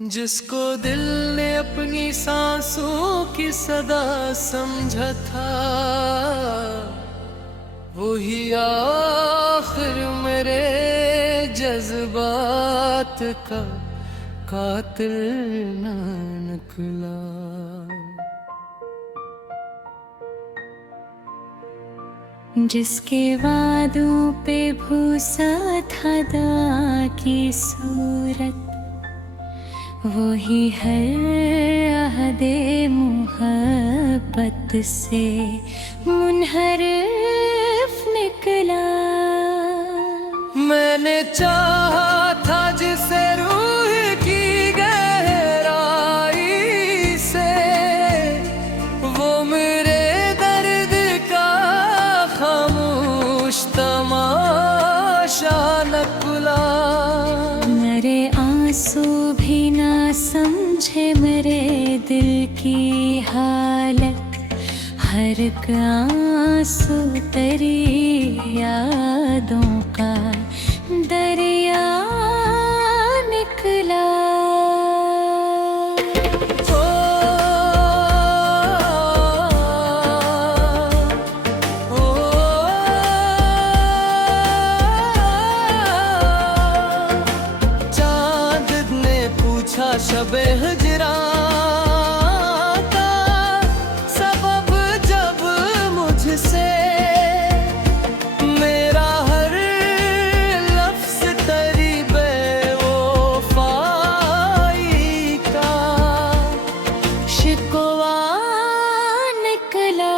जिसको दिल ने अपनी सांसों की सदा समझा था, वही आखिर मेरे जज्बात का कातिल न निकला। जिसके वादों पे भूसा था दां की सूरत, वही हर अहदे मुहब्बत से मुनहरिफ निकला। मैंने चाहा था जिसे रूह की गहराई से, वो मेरे दर्द का खामोश तमाशा नकुला। मेरे आंसू भी ना समझे मेरे दिल की हालत, हर एक आंसू तेरी यादों का दरिया निकला। ओ, ओ, चांद ने पूछा शबे हिजरा का सबब जब मुझसे, मेरा हर लफ्ज तेरी बेवफाई का शिकवा निकला।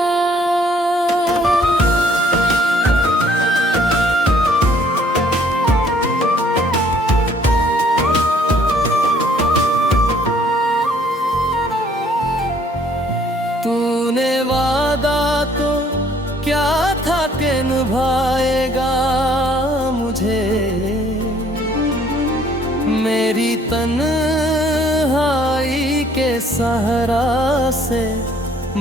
तूने वादा तो क्या था कि निभाएगा मुझे, मेरी तन्हाई के सहरा से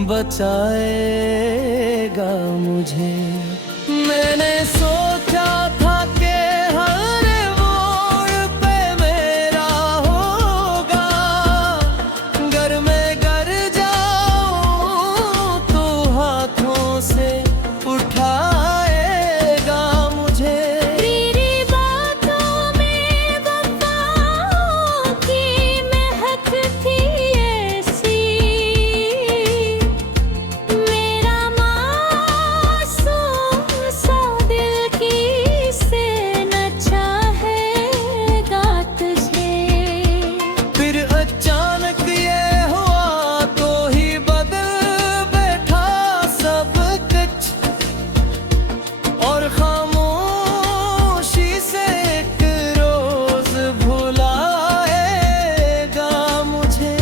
बचाएगा मुझे। मैंने सोचा था कि हर मोड़ पे मेरा होगा, गर मैं गर जाऊं तो हाथों से उठाएगा मुझे। तेरी बातों में वफाओं की महक थी ऐसी, मेरा मासूम सा दिल किससे न चाहेगा तुझे। फिर अचानक ये हुआ तो ही बदल बैठा सब कुछ, और खामोशी से एक रोज भुलाएगा मुझे।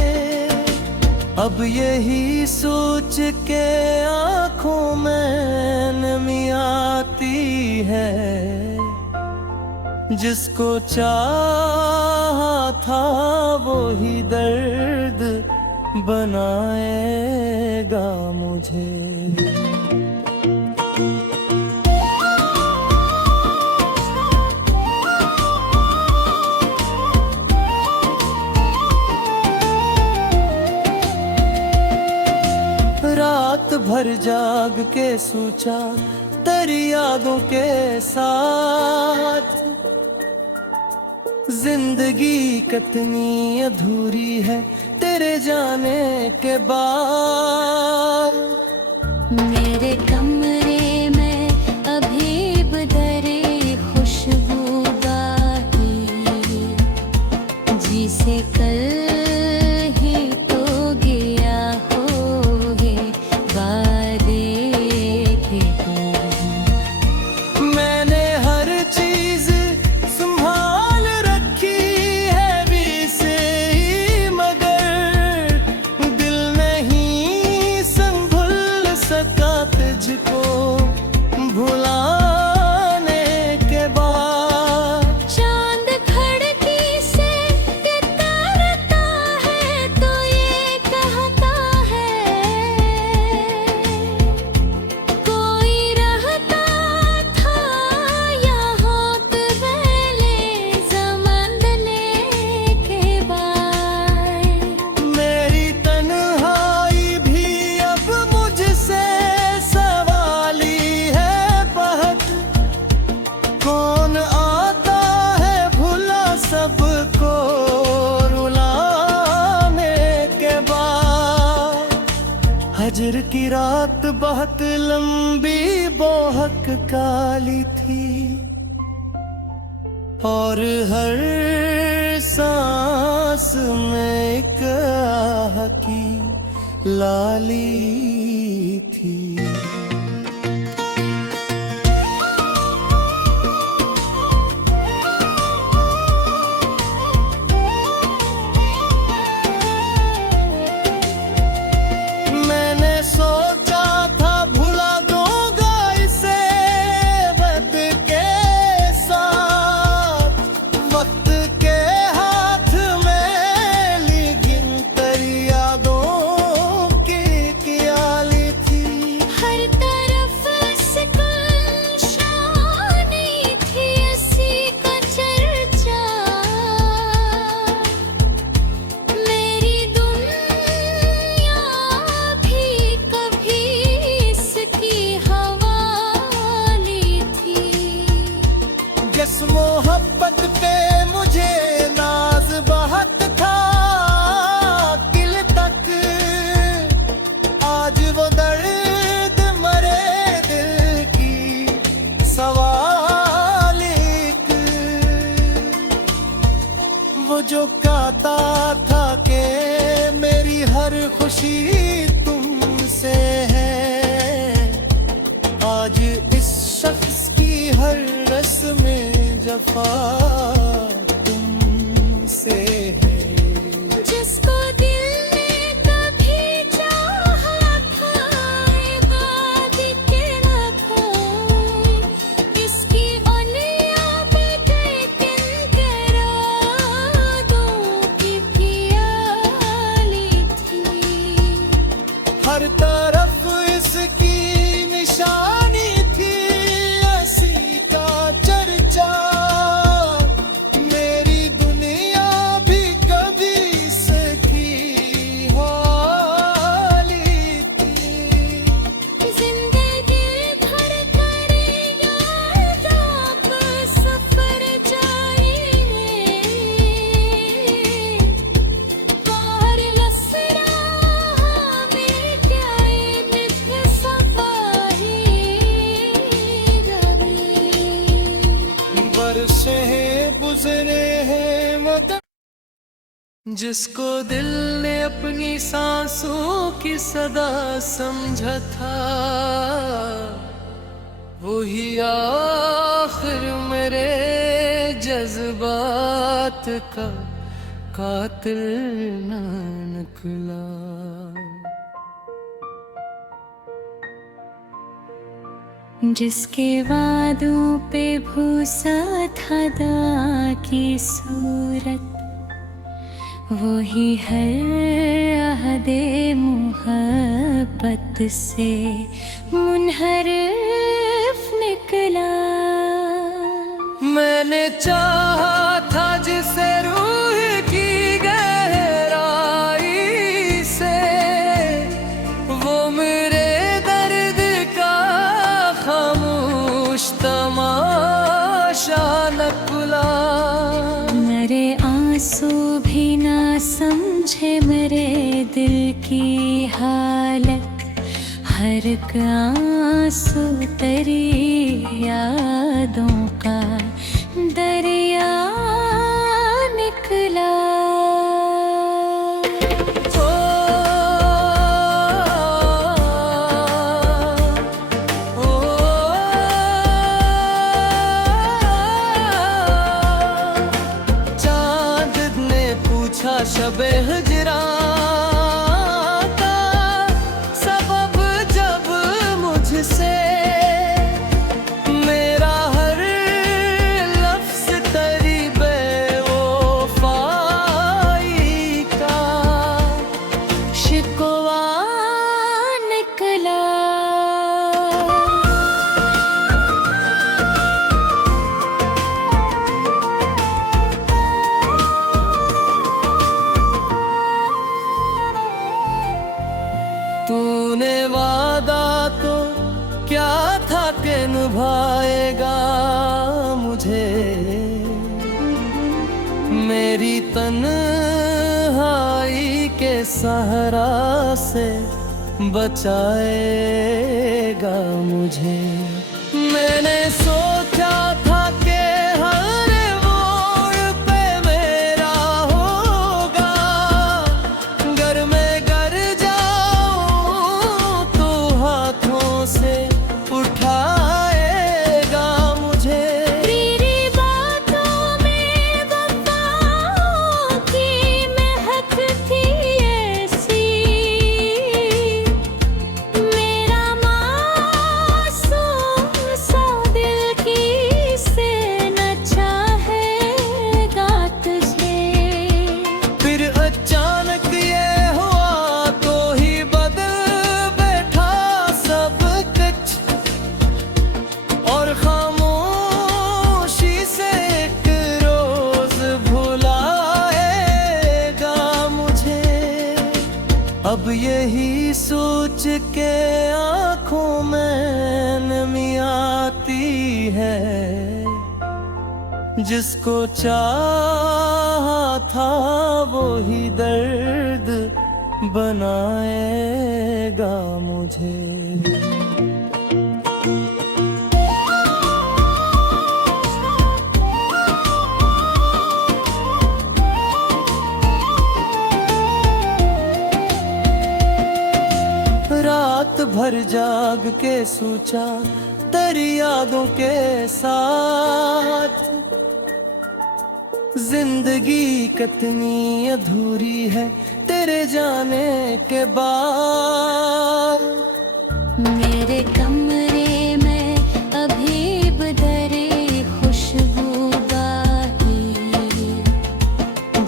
अब यही सोच के आंखों में नमी आती है, जिसको चाहा था वो ही दर्द बनाएगा मुझे। रात भर जाग के सोचा तेरी यादों के साथ, जिंदगी कितनी अधूरी है तेरे जाने के बाद। मेरे कमरे में अभी बदरे खुशबू बाकी, जिसे कल ही तो गया हो ये वादे के तू। मैंने हर चीज संभाल रखी है भी से ही, मगर दिल नहीं संभल सका तुझको भुलाने के बाद। चांद खिड़की से ये तारता को रुलाने के बाद हजर की रात बहुत लंबी बहुत काली थी और हर सांस में एक आह की लाली थी। मैंने सोचा था भुला दूंगा इसे वक्त के साथ, वक्त के हाथ में लेकिन तेरी यादों की क्याली थी। हर तरफ इसका शानी थी, इसी का चर्चा। मेरी दुनिया भी कभी इसकी हवाली थी। जिस मोहब्बत पे मुझे नाज बहुत था दिल तक, आज वो दर्द मरे दिल की सवाल एक। वो जो कहता था कि मेरी हर खुशी तुमसे है, आज इस शख्स की हर रस्म में जफा तुमसे है। जिसको दिल ने कभी चाहा था, इबादत के लम्हों, इसकी उंगलियां बटे किनकरादों की प्याली थी। हर तरफ इसकी निशानी थी, ऐसी का चर्चा। मेरी दुनिया भी कभी इसकी हाली थी। जिंदगी भर करेगा आप सफर जाएंगे, बाहर लसरा में क्या निज सफाही गरे। बरसे हैं गुजरे हैं मगर जिसको दिल ने अपनी सांसों की सदा समझा था, वही आखिर मेरे जज्बात का कातिल न निकला। जिसके वादों पे भूसा था दाग की सूरत, वही हर अहदे मोहब्बत से मुनहरिफ निकला। मैंने चाहा था जिसे रूह की गहराई से, वो मेरे दर्द का खामोश तमाशा नकुला। मेरे आंसू भी ना समझे मेरे दिल की हालत, हर एक आंसू तेरी यादों का दरिया निकला। ओ, ओ, चांद ने पूछा शबे हिजरा का सबब जब मुझसे, मेरा हर लफ्ज तेरी बेवफाई का शिकवा निकला। तूने वादा तो क्या था कि निभाएगा मुझे, मेरे मेरी तन्हाई के सहारा से बचाएगा मुझे। मैंने सोचा था कि हर मोड़ पे मेरा होगा, गर मैं गर जाऊं तो हाथों से उठाएगा मुझे। तेरी बातों में वफाओं की महक थी ऐसी, मेरा मासूम सा दिल किससे न चाहेगा तुझे। फिर अचानक ये हुआ तो ही बदल बैठा सब कुछ, और खामोशी से एक रोज भुलाएगा मुझे। अब यही सोच के आंखों में नमी आती है, जिसको चाहा था वो ही दर्द बनाएगा मुझे। रात भर जाग के सोचा तेरी यादों के साथ, जिंदगी कितनी अधूरी है तेरे जाने के बाद। मेरे कमरे में अभी बदरे खुशबू बाही,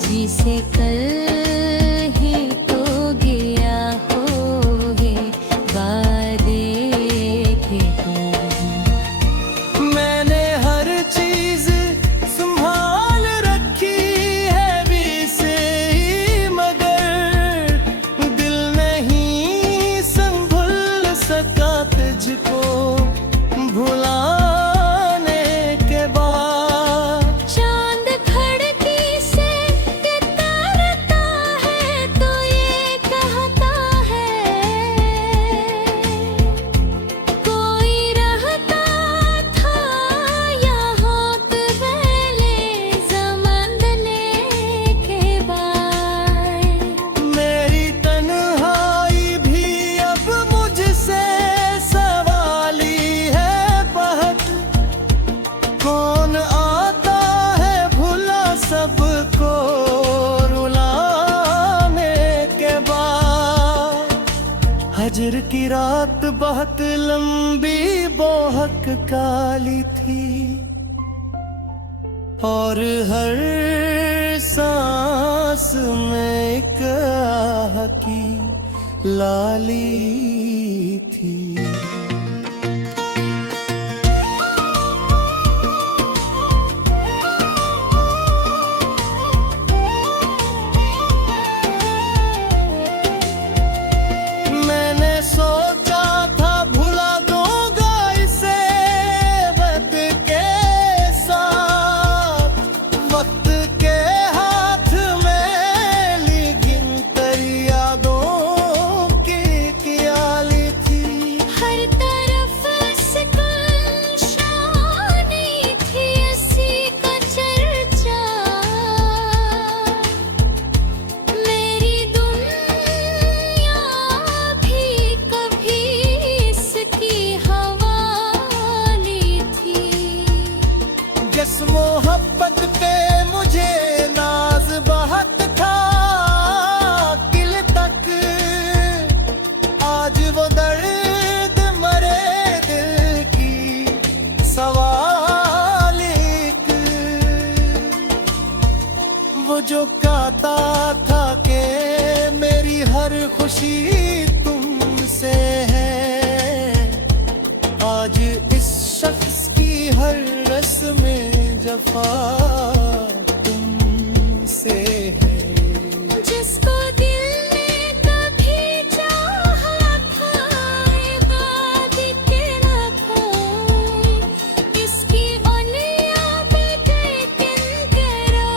जिसे कल ही तो गया हो ये वादे के तू। मैंने हर चीज संभाल रखी है भी से ही, मगर दिल नहीं संभल सका तुझको भुलाने के बाद। चांद खिड़की से उतरता है तो ये कहता है, कोई रहता था यहाँ पहले ज़माने के बाद। मेरी तन्हाई भी अब मुझसे सवाली है बहुत, कौन आता है भुला सबको रुलाने के बाद। हजर की रात बहुत लंबी बहुत काली थी, और हर सांस में एक आह की लाली थी। मैंने सोचा था भुला दूंगा इसे वक्त के साथ, वक्त के हाथ में लेकिन तेरी यादों की कियाली थी। हर तरफ सुकून शानी थी ऐसी का चर्चा, मेरी दुनिया भी कभी इसकी हवाली थी। जिस मोहब्बत पे मुझे नाज बहुत था दिल तक, आज वो दर्द मरे दिल की सवाल एक। वो जो कहता था कि मेरी हर खुशी तुमसे है, आज इस शख्स की हर रस्में जफा तुमसे है। जिसको दिल ने कभी चाहा था ये वादे के न खोए, इसकी उंगलियां भी लेकिन करा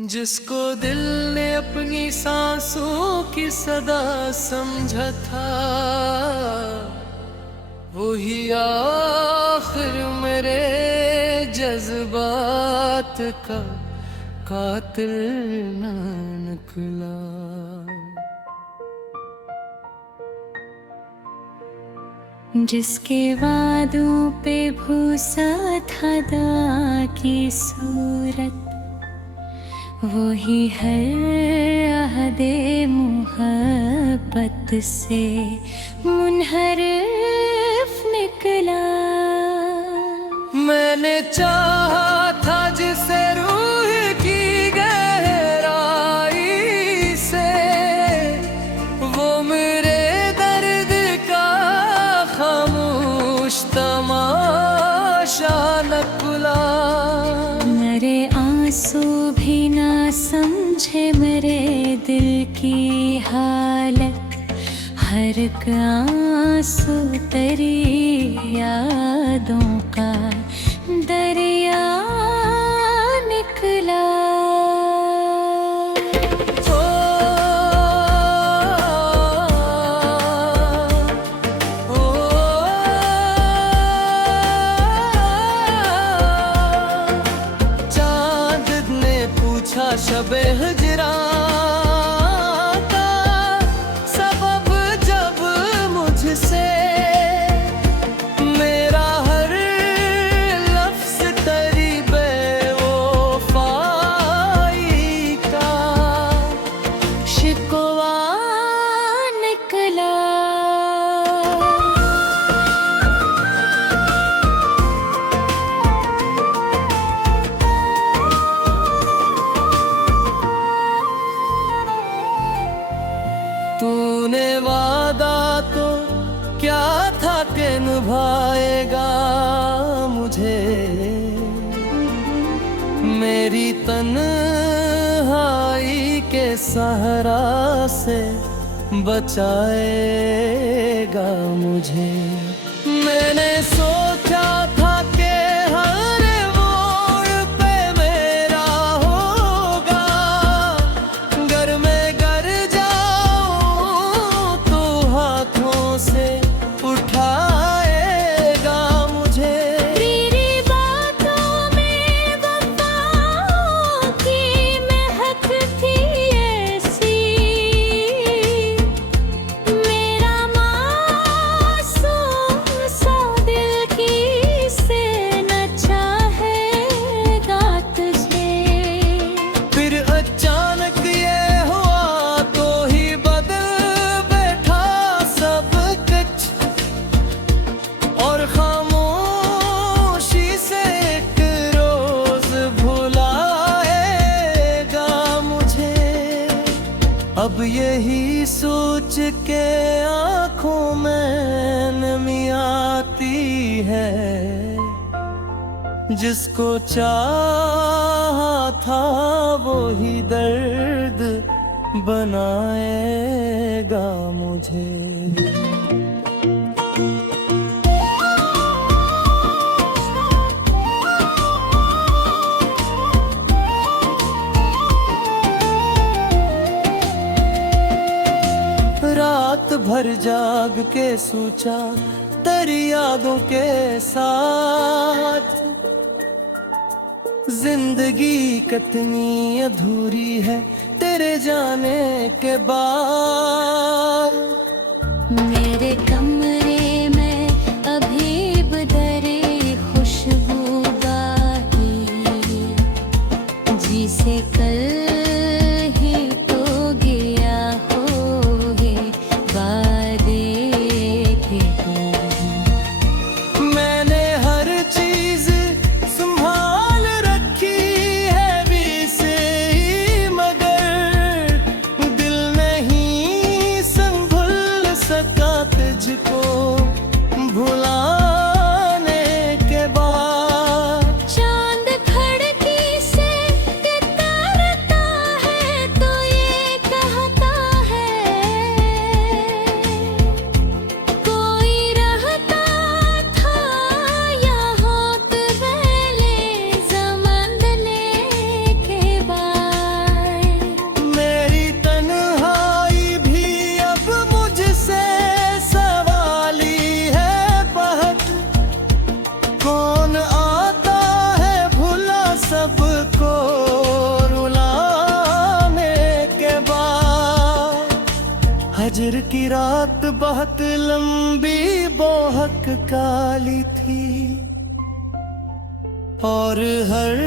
जिसको दिल ने अपनी सांसों की सदा समझा था, वही आखिर मेरे जज्बात का कातिल ना निकला। जिसके वादों पे भूसा था दा की सूरत, वही हर अहदे मोहब्बत से मुनहरिफ निकला। मैंने चाहा था जिसे रूह की गहराई से, वो मेरे दर्द का खामोश तमाशा नकला। मेरे आंसू भी ना समझे मेरे दिल की हालत, हर एक आंसू तेरी यादों का दरिया निकला। शबे हिजरा का सबब जब मुझसे, मेरा हर लफ्ज तेरी बेवफाई का शिकवा निकला। तूने वादा तो क्या था कि निभाएगा मुझे, मेरी तन्हाई के सहारा से बचाएगा मुझे। मैंने सोचा था कि हर मोड़ पे मेरा होगा, गर मैं गर जाऊं तो हाथों से उठाएगा मुझे। तेरी बातों में वफाओं की महक थी ऐसी, मेरा मासूम सा दिल किसे न चाहेगा तुझे। फिर अचानक ये हुआ तो ही बदल बैठा सब कुछ, और खामोशी से एक रोज भुलाएगा मुझे। अब यही सोच के आंखों में नमी आती है, जिसको चाहा था वो ही दर्द बनाएगा मुझे। रात भर जाग के सोचा तेरी यादों के साथ, जिंदगी कितनी अधूरी है तेरे जाने के बाद। मेरे कमरे में अभी बदरे खुशबू बाकी, जिसे कल ही तो गया हो ये वादे के दूर। मैंने हर चीज संभाल रखी है भी से ही, मगर दिल नहीं संभल सका तुझको भुलाने के बाद। चांद खिड़की से कितारता हजर की रात बहुत लंबी बहुत काली थी, और हर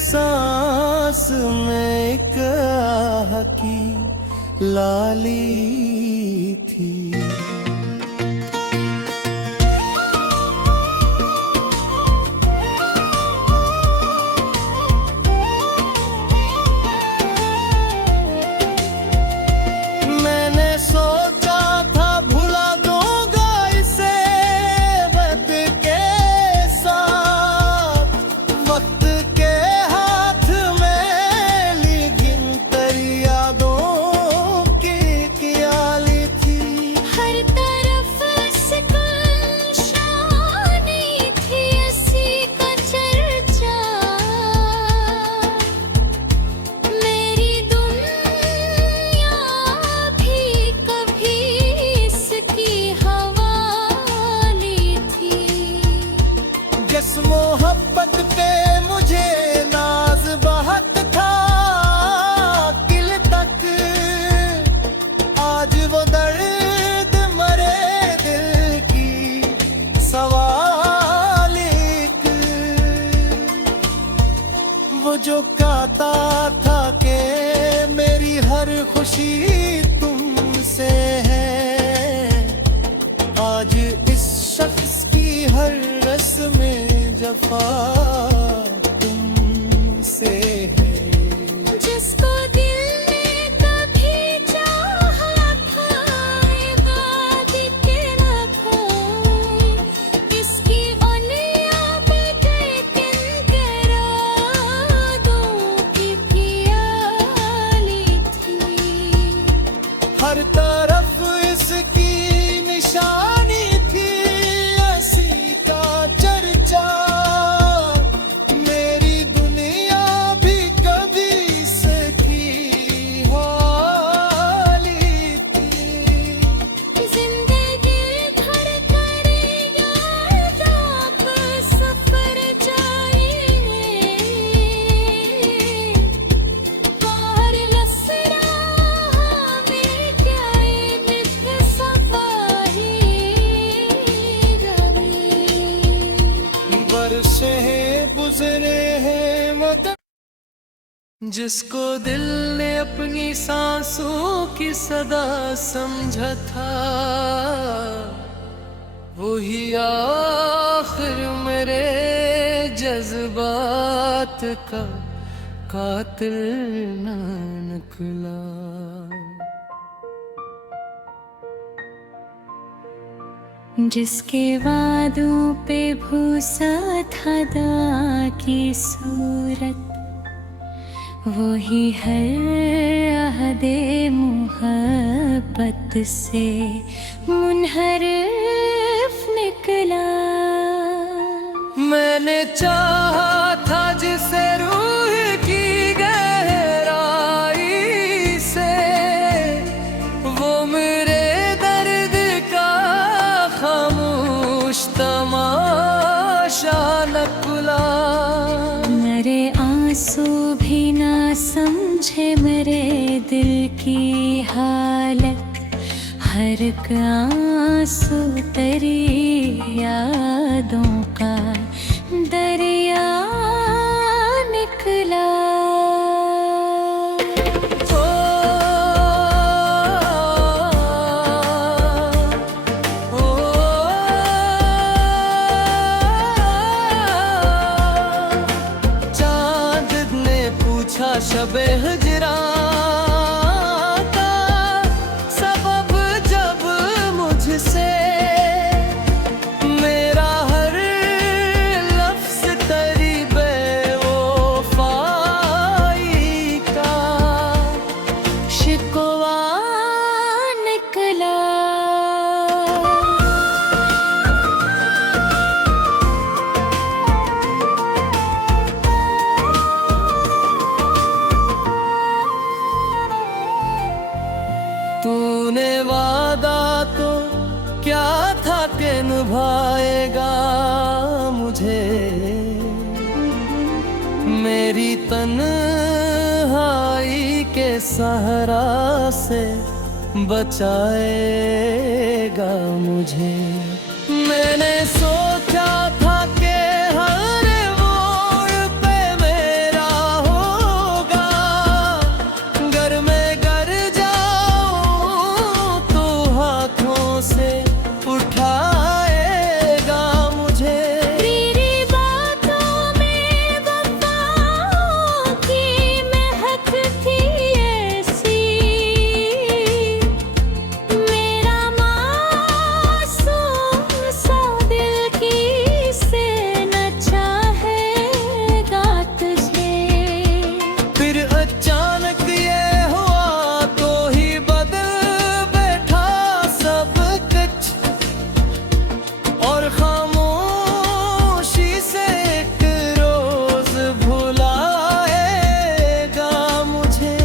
सांस में एक आह की लाली थी। मैंने सोचा था भुला दूंगा इसे वक्त के साथ, वक्त के हाथ में लेकिन तेरी यादों की ख्याली थी। हर तरफ शानी थी ऐसी का चर्चा, मेरी दुनिया भी कभी इसकी हवाली थी। जिस मोहब्बत पे मुझे नाज बहुत था किल तक, आज वो दर्द मरे दिल की सवाल एक। वो जो कहता था कि मेरी हर खुशी तुमसे है, आज इस शख्स की हर रस्में जफा तुमसे है। जिसको दिल ने कभी चाहा था वादे के न खोए, इसकी ओलिया पे गए किनके रातों की प्याली थी। हर तरफ इसकी निशानी थी ऐसी का चर्चा, मेरी दुनिया भी कभी इसकी हाली थी। जिंदगी भर करे याद आप सफर जाएंगे, बाहर लसरा में क्या नित सफारी गरे। बरसे हैं गुजरे हैं मदद, जिसको दिल ने अपनी सांसों की सदा समझा था, वही आखिर मेरे जज्बात का कातिल न निकला। जिसके वादों पे भूसा था दां की सूरत, वही हर अहदे मुहब्बत से मुनहरिफ निकला। मैंने चाहा था जिसे रूह की गहराई से, वो मेरे दर्द का खामोश तमाशा नकुला। मेरे आंसू भी ना समझे मेरे दिल की हालत, हर एक आंसू तेरी यादों का दरिया निकला। ओ, ओ, चांद ने पूछा शबे हिजरा का सबब जब मुझसे, मेरा हर लफ्ज तेरी बेवफाई का शिकवा निकला। तूने वादा तो क्या था कि निभाएगा मुझे, मेरी तन्हाई के सहरा से बचाएगा मुझे। मैंने सोचा था कि हर मोड़ पे मेरा होगा, गर मैं गर जाऊं तो हाथों से उठाएगा मुझे। तेरी बातों में वफाओं की महक थी ऐसी, मेरा मासूम सा दिल किससे न चाहेगा तुझे। फिर अचानक ये हुआ तो ही बदल बैठा सब कुछ, और खामोशी से एक रोज भुलाएगा मुझे।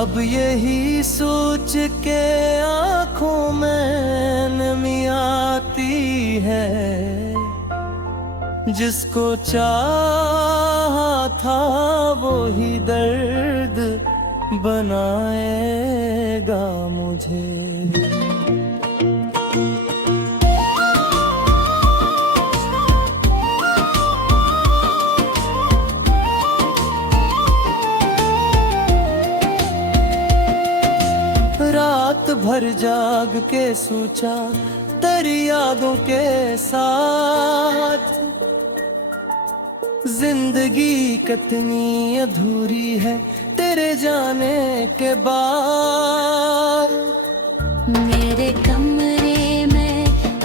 अब यही सोच के आंखों में नमी आती है, जिसको चाहा था वो ही दर्द बनाएगा मुझे। रात भर जाग के सोचा तेरी यादों के साथ, जिंदगी कितनी अधूरी है तेरे जाने के बाद। मेरे कमरे में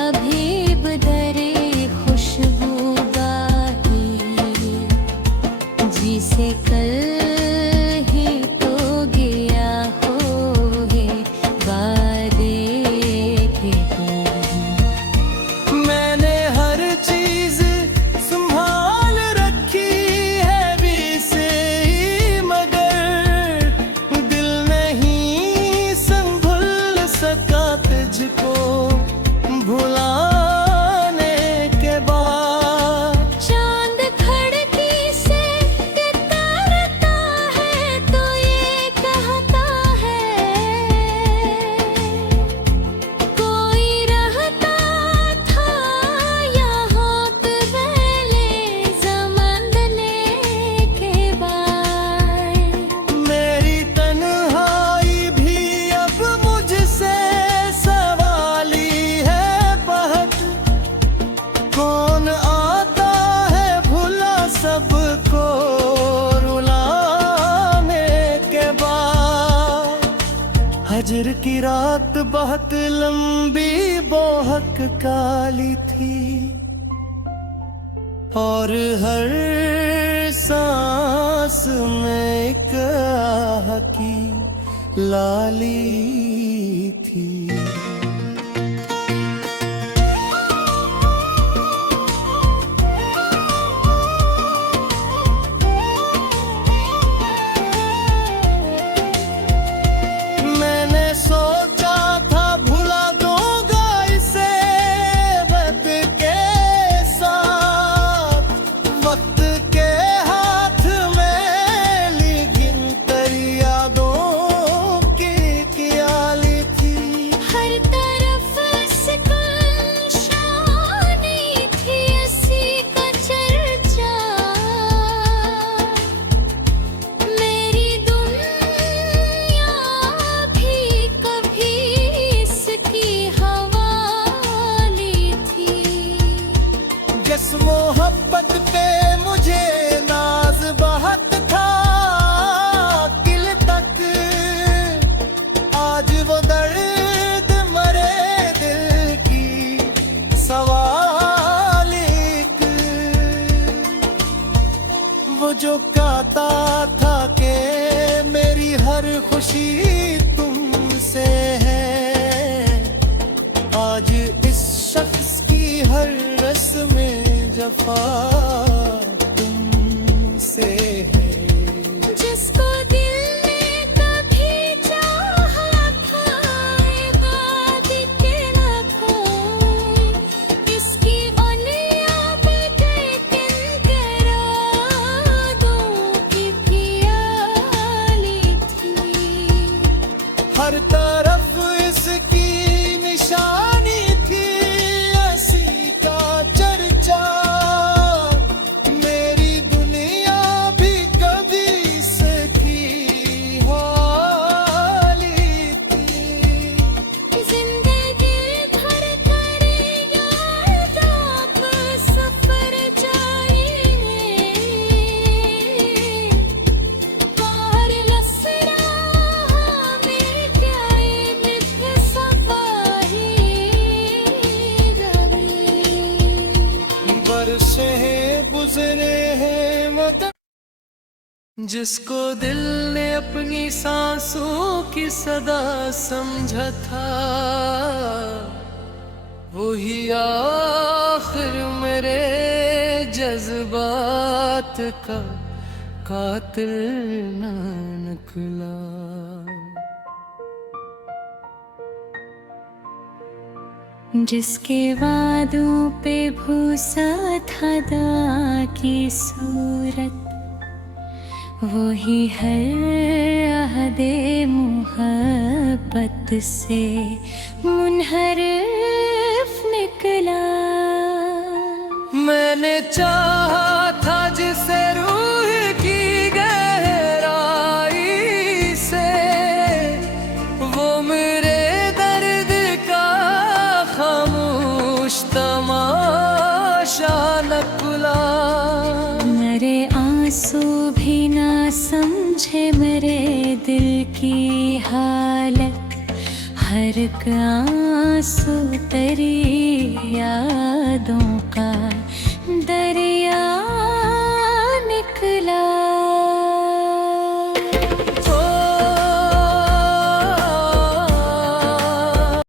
अभी बदरे खुशबू गाही, जिसे कल ही तो गया हो ये वादे थे तू। मैंने हर चीज संभाल रखी है भी से ही, मगर दिल नहीं संभल सका तुझको भुलाने के बाद। चांद खिड़की से उतरता है तो ये कहता है, कोई रहता था यहाँ पहले ज़माने के बाद। मेरी तन्हाई भी अब मुझसे सवाली है बहुत, कौन आता है भुला सबको रुलाने के बाद। हजर की रात बहुत लंबी बहुत काली थी, और हर सांस में एक आह की लाली थी। मैंने सोचा था भुला दूंगा इसे वक्त के साथ, वक्त के हाथ में, लेकिन तेरी यादों की ख्याली थी। हर तरफ से गुलशानी थी इसी का चर्चा, मेरी दुनिया भी कभी इसकी हवाली थी। जिस मोहब्बत पे मुझे नाज बहुत था किल तक, आज वो दर्द मरे दिल की सवाल एक। वो जो कहता था कि मेरी हर खुशी तुमसे है, आज इस शख्स की हर रस्में जफा तुमसे है। जिसको दिल ने कभी चाहा था वादे के लाखों, इसकी ओलियां पे किन करादों की प्याली थी। हर जिसको दिल ने अपनी सांसों की सदा समझा था, वही आखिर मेरे जज्बात का कातिल ना निकला। जिसके वादों पे भूसा था दा की सूरत, वही हर अहदे मोहब्बत से मुनहरिफ निकला। मैंने चाहा था जिसे रूह की गहराई से, वो मेरे दर्द का खामोश तमाशा न खुला। मेरे आंसू भी ना समझे मेरे दिल की हालत, हर एक आंसू तेरी यादों का